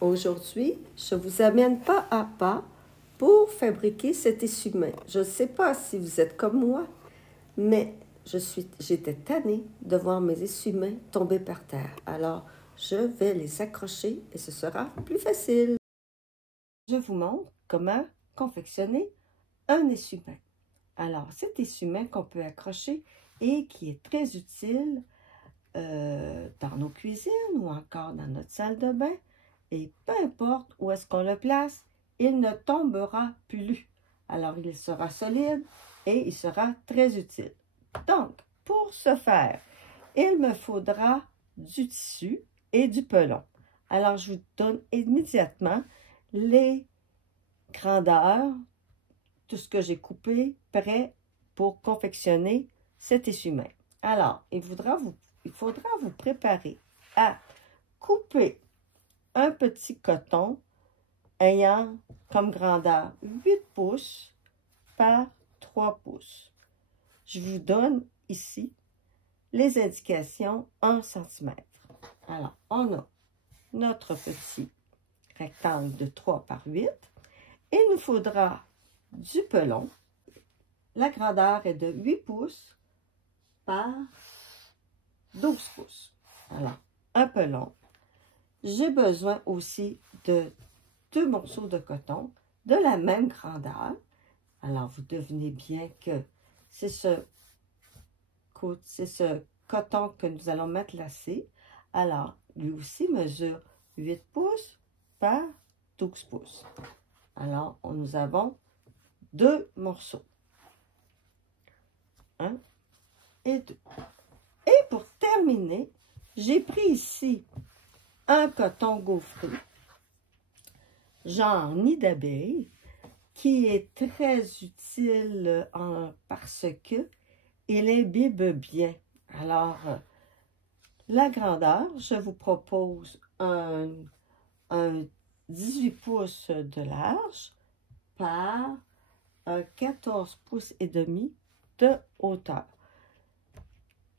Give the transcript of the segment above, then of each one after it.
Aujourd'hui, je vous amène pas à pas pour fabriquer cet essuie-main. Je ne sais pas si vous êtes comme moi, mais j'étais tannée de voir mes essuie-mains tomber par terre. Alors, je vais les accrocher et ce sera plus facile. Je vous montre comment confectionner un essuie-main. Alors, cet essuie-main qu'on peut accrocher et qui est très utile dans nos cuisines ou encore dans notre salle de bain. Et peu importe où est-ce qu'on le place, il ne tombera plus. Alors, il sera solide et il sera très utile. Donc, pour ce faire, il me faudra du tissu et du pelon. Alors, je vous donne immédiatement les grandeurs, tout ce que j'ai coupé, prêt pour confectionner cet essuie-main. Alors, il faudra vous préparer à couper un petit coton ayant comme grandeur 8 pouces par 3 pouces. Je vous donne ici les indications en centimètres. Alors, on a notre petit rectangle de 3 par 8 et il nous faudra du pelon. La grandeur est de 8 pouces par 12 pouces. Alors, un pelon. J'ai besoin aussi de 2 morceaux de coton de la même grandeur. Alors, vous devinez bien que c'est ce coton que nous allons matelassé. Alors, lui aussi mesure 8 pouces par 12 pouces. Alors, nous avons 2 morceaux. 1 et 2. Et pour terminer, j'ai pris ici un coton gaufré, genre nid d'abeille, qui est très utile parce que il imbibe bien. Alors, la grandeur, je vous propose un 18 pouces de large par un 14 pouces et demi de hauteur.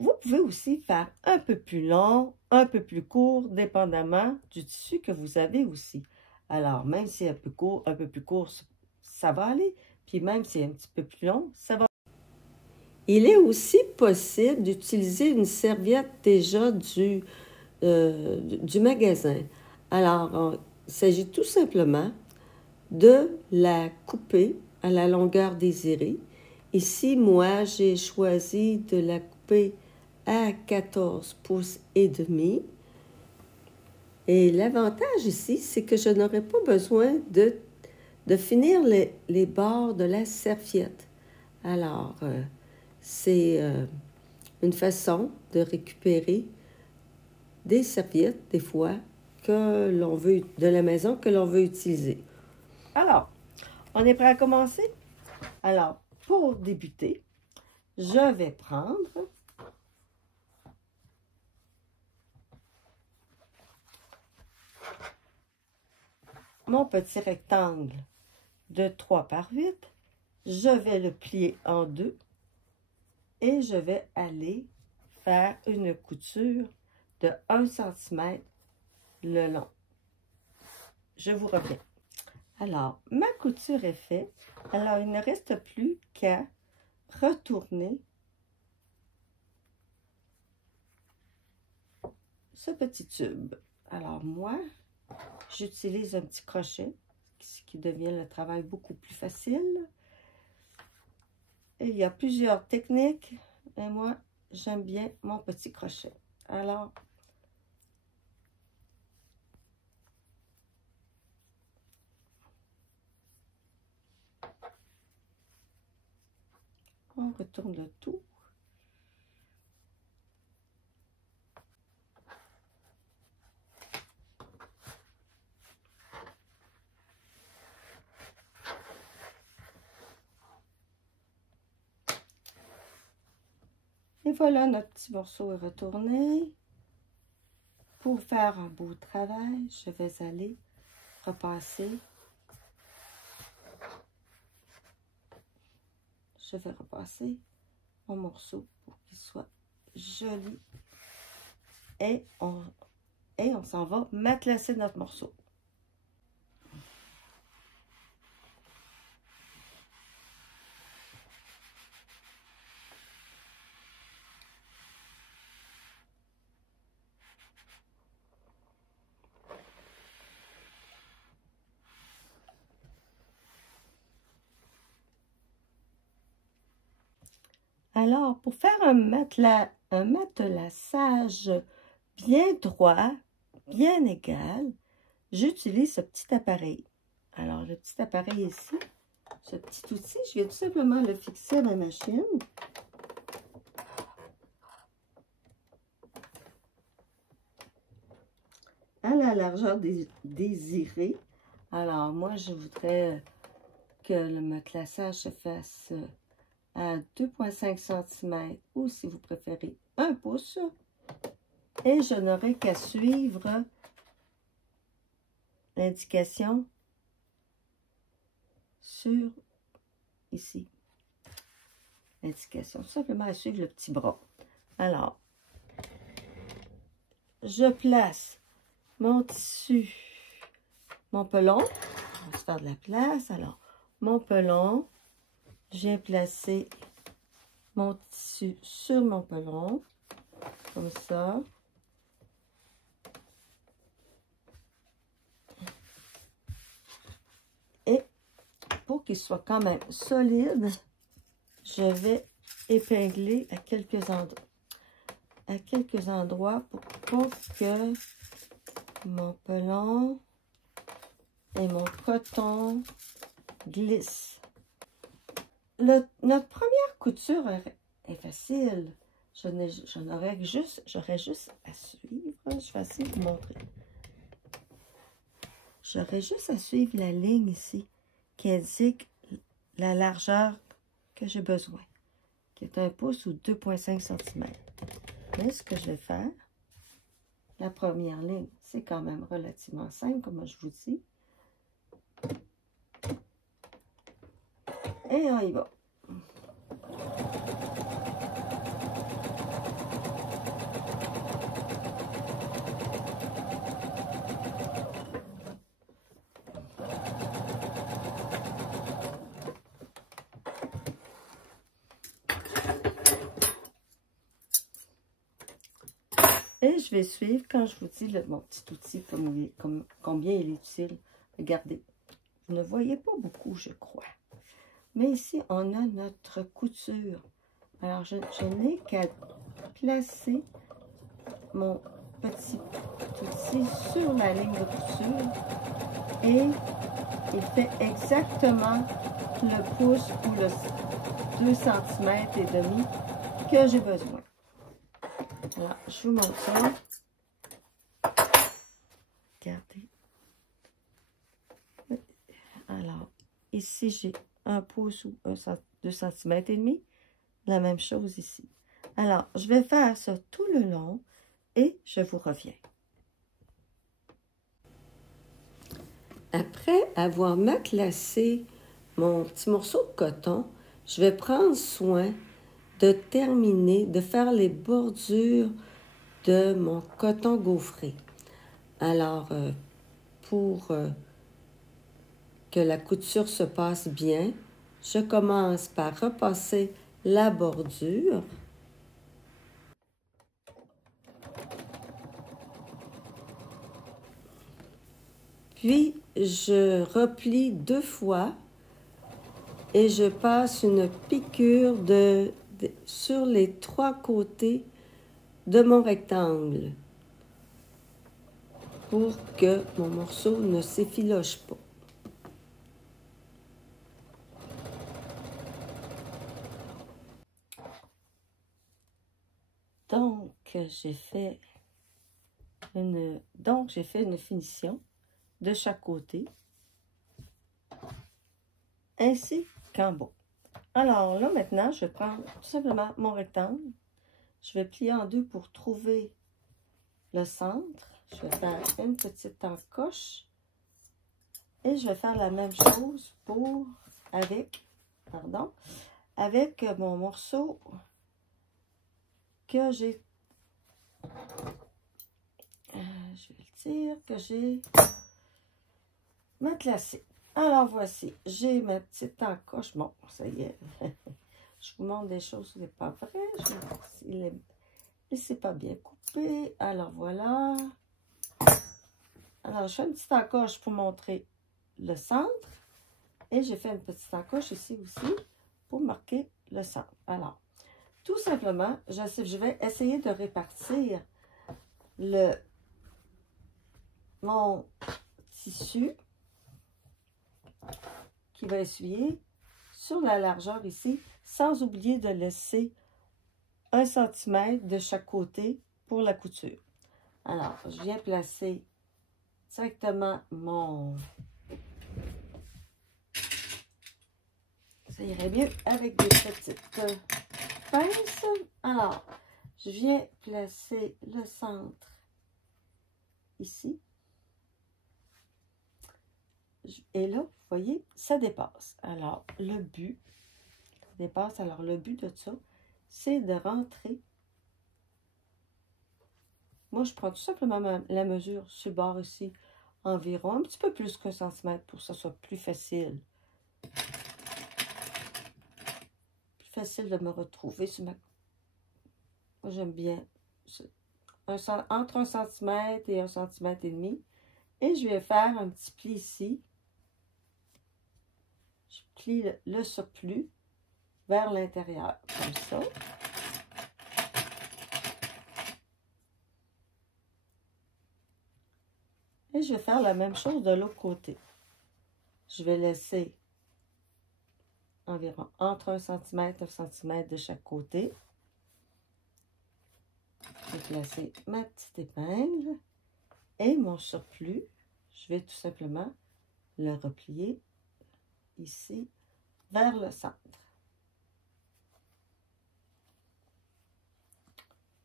Vous pouvez aussi faire un peu plus long, un peu plus court, dépendamment du tissu que vous avez aussi. Alors, même si un peu plus court, ça va aller. Puis même si un petit peu plus long, ça va. Il est aussi possible d'utiliser une serviette déjà du magasin. Alors, il s'agit tout simplement de la couper à la longueur désirée. Ici, moi, j'ai choisi de la couper à 14 pouces et demi. Et l'avantage ici, c'est que je n'aurai pas besoin de finir les bords de la serviette. Alors, c'est une façon de récupérer des serviettes, des fois, que l'on veut, de la maison que l'on veut utiliser. Alors, on est prêt à commencer? Alors, pour débuter, je vais prendre mon petit rectangle de 3 par 8, je vais le plier en deux et je vais aller faire une couture de 1 cm le long. Je vous reviens. Alors, ma couture est faite. Alors, il ne reste plus qu'à retourner ce petit tube. Alors, moi, j'utilise un petit crochet, ce qui devient le travail beaucoup plus facile. Et il y a plusieurs techniques, et moi, j'aime bien mon petit crochet. Alors, on retourne le tout. Et voilà, notre petit morceau est retourné. Pour faire un beau travail, je vais aller repasser. Je vais repasser mon morceau pour qu'il soit joli. Et on s'en va matelasser notre morceau. Alors, pour faire un matelassage bien droit, bien égal, j'utilise ce petit appareil. Alors, le petit appareil ici, ce petit outil, je vais tout simplement le fixer à ma machine. À la largeur désirée. Alors, moi, je voudrais que le matelassage se fasse à 2,5 cm ou, si vous préférez, 1 pouce. Et je n'aurai qu'à suivre l'indication sur ici. L'indication, tout simplement à suivre le petit bras. Alors, je place mon tissu, mon pelon. On va se faire de la place. Alors, mon pelon, j'ai placé mon tissu sur mon pelon, comme ça. Et pour qu'il soit quand même solide, je vais épingler à quelques endroits pour pas que mon pelon et mon coton glissent. Notre première couture est facile. J'aurais juste à suivre. Je vais essayer de vous montrer. J'aurais juste à suivre la ligne ici qui indique la largeur que j'ai besoin, qui est 1 pouce ou 2,5 cm. Mais ce que je vais faire, la première ligne, c'est quand même relativement simple, comme je vous dis. Et on y va. Et je vais suivre, quand je vous dis mon petit outil, combien il est utile. Regardez, vous ne voyez pas beaucoup, je crois. Mais ici, on a notre couture. Alors, je n'ai qu'à placer mon petit outil sur la ligne de couture. Et il fait exactement le pouce ou le 2 cm et demi que j'ai besoin. Alors, je vous montre ça. Regardez. Alors, ici, j'ai 1 pouce ou 2 cm et demi. La même chose ici. Alors, je vais faire ça tout le long et je vous reviens. Après avoir matelassé mon petit morceau de coton, je vais prendre soin de terminer, de faire les bordures de mon coton gaufré. Alors, pour que la couture se passe bien, je commence par repasser la bordure. Puis, je replie 2 fois et je passe une piqûre sur les 3 côtés de mon rectangle pour que mon morceau ne s'effiloche pas. Donc, j'ai fait une finition de chaque côté, ainsi qu'en bas. Alors là, maintenant, je prends tout simplement mon rectangle. Je vais plier en 2 pour trouver le centre. Je vais faire une petite encoche. Et je vais faire la même chose avec mon morceau que j'ai, que j'ai matelassé. Alors voici, j'ai ma petite encoche. Bon, ça y est. Je vous montre des choses qui ne sont pas vraies. C'est pas bien coupé. Alors voilà. Alors, je fais une petite encoche pour montrer le centre. Et j'ai fait une petite encoche ici aussi pour marquer le centre. Alors, tout simplement, je vais essayer de répartir mon tissu qui va essuyer sur la largeur ici, sans oublier de laisser 1 cm de chaque côté pour la couture. Alors, je viens placer directement mon... Ça irait mieux avec des petites pinces. Alors, je viens placer le centre ici. Et là, vous voyez, ça dépasse. Alors, le but de ça, c'est de rentrer. Moi, je prends tout simplement la mesure sur le bord ici, environ un petit peu plus qu'1 centimètre pour que ça soit plus facile. Plus facile de me retrouver sur ma... Moi, j'aime bien entre 1 cm et 1,5 cm. Et je vais faire un petit pli ici. Je plie le surplus vers l'intérieur, comme ça. Et je vais faire la même chose de l'autre côté. Je vais laisser environ entre 1 cm et 1 cm de chaque côté. Je vais placer ma petite épingle et mon surplus. Je vais tout simplement le replier ici vers le centre.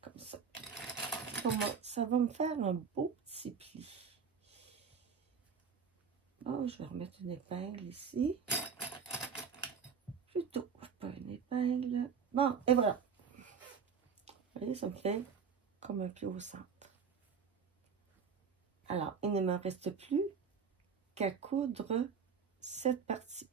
Comme ça. Ça va me faire un beau petit pli. Bon, je vais remettre une épingle ici. Plutôt, pas une épingle. Bon, et voilà. Vous voyez, ça me fait comme un pli au centre. Alors, il ne me reste plus qu'à coudre cette partie.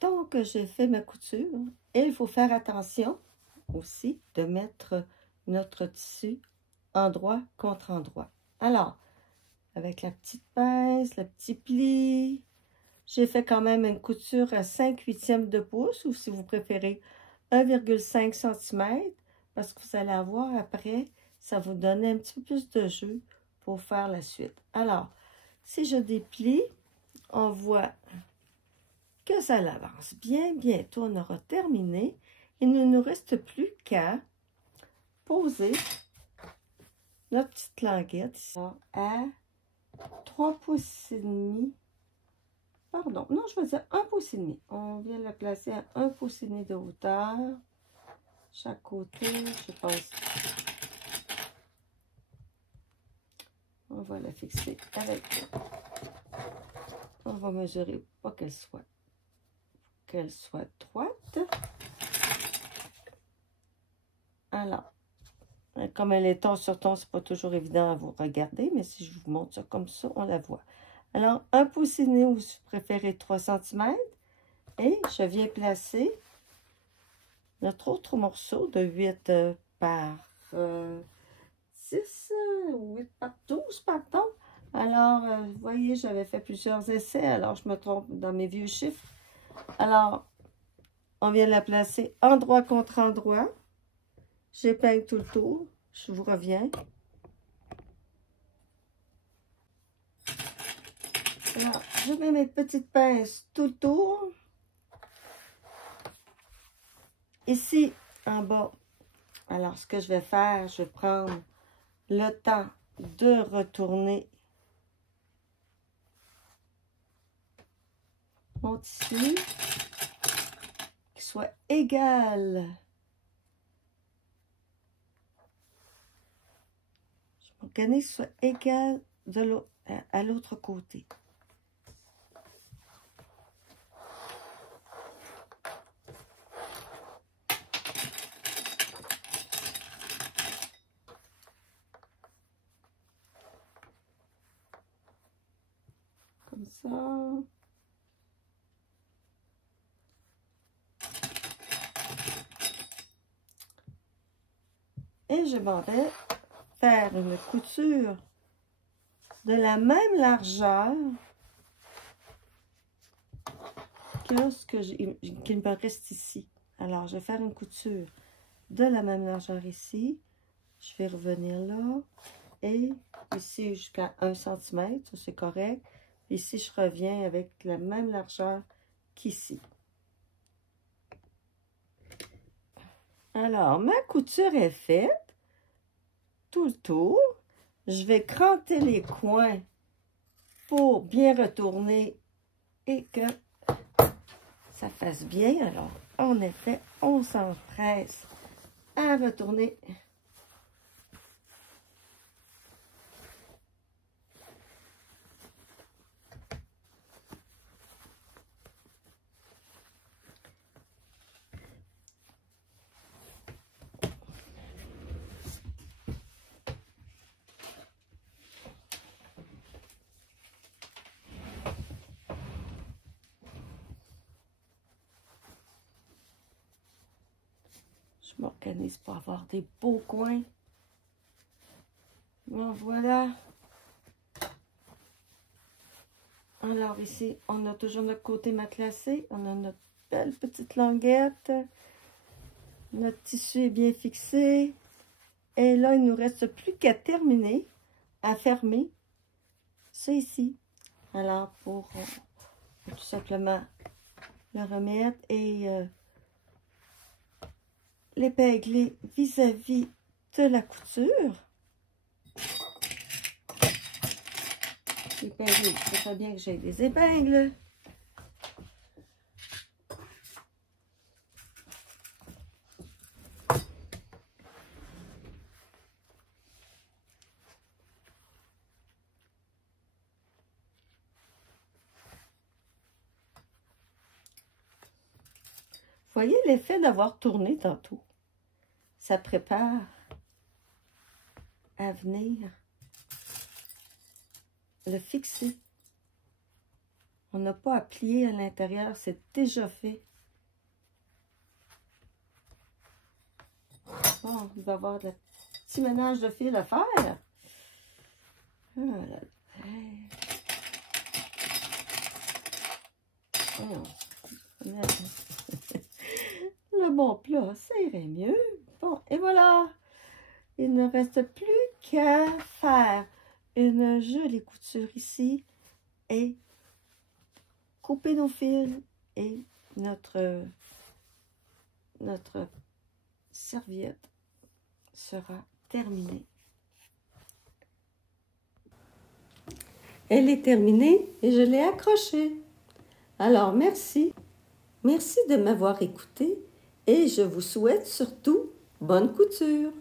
Donc, j'ai fait ma couture. Et il faut faire attention aussi de mettre notre tissu endroit contre endroit. Alors, avec la petite pince, le petit pli, j'ai fait quand même une couture à 5/8 de pouce, ou si vous préférez 1,5 cm, parce que vous allez avoir après, ça vous donne un petit peu plus de jeu pour faire la suite. Alors, si je déplie, on voit que ça l'avance bien. Bientôt, on aura terminé. Il ne nous reste plus qu'à poser notre petite languette à 3 pouces et demi. Pardon, non, je vais dire 1 pouce et demi. On vient la placer à 1 pouce et demi de hauteur. Chaque côté, je pense. On va la fixer avec. On va mesurer pas qu'elle soit droite. Alors, comme elle est ton sur ton, c'est pas toujours évident à vous regarder, mais si je vous montre ça comme ça, on la voit. Alors, 1 pouce et demi, ou si vous préférez 3 cm, et je viens placer notre autre morceau de 8 par 6, 8 par 12, pardon. Alors, vous voyez, j'avais fait plusieurs essais, alors je me trompe dans mes vieux chiffres. Alors, on vient la placer endroit contre endroit. J'épingle tout le tour. Je vous reviens. Alors, je mets mes petites pinces tout le tour. Ici, en bas. Alors, ce que je vais faire, je vais prendre le temps de retourner mon tissu, qui soit égal. Je m'organise, soit égal à l'autre côté. Comme ça. Et je m'en vais faire une couture de la même largeur couture qu'il me reste ici. Alors, je vais faire une couture de la même largeur ici. Je vais revenir là. Et ici jusqu'à 1 cm, ça c'est correct. Ici, je reviens avec la même largeur qu'ici. Alors, ma couture est faite. Tout le tour. Je vais cranter les coins pour bien retourner et que ça fasse bien. Alors, en effet, on s'empresse à retourner. Je m'organise pour avoir des beaux coins. Bon, voilà. Alors ici, on a toujours notre côté matelassé. On a notre belle petite languette. Notre tissu est bien fixé. Et là, il ne nous reste plus qu'à terminer, à fermer ça ici. Alors, pour tout simplement le remettre et l'épingler vis-à-vis de la couture. Épingler, c'est très bien que j'ai des épingles. Voyez l'effet d'avoir tourné tantôt. Ça prépare à venir le fixer. On n'a pas à plier à l'intérieur, c'est déjà fait. Bon, il va y avoir de petit ménage de fil à faire. Voilà. Le bon plat, ça irait mieux. Bon, et voilà. Il ne reste plus qu'à faire une jolie couture ici et couper nos fils et notre serviette sera terminée. Elle est terminée et je l'ai accrochée. Alors, merci. Merci de m'avoir écouté et je vous souhaite surtout bonne couture.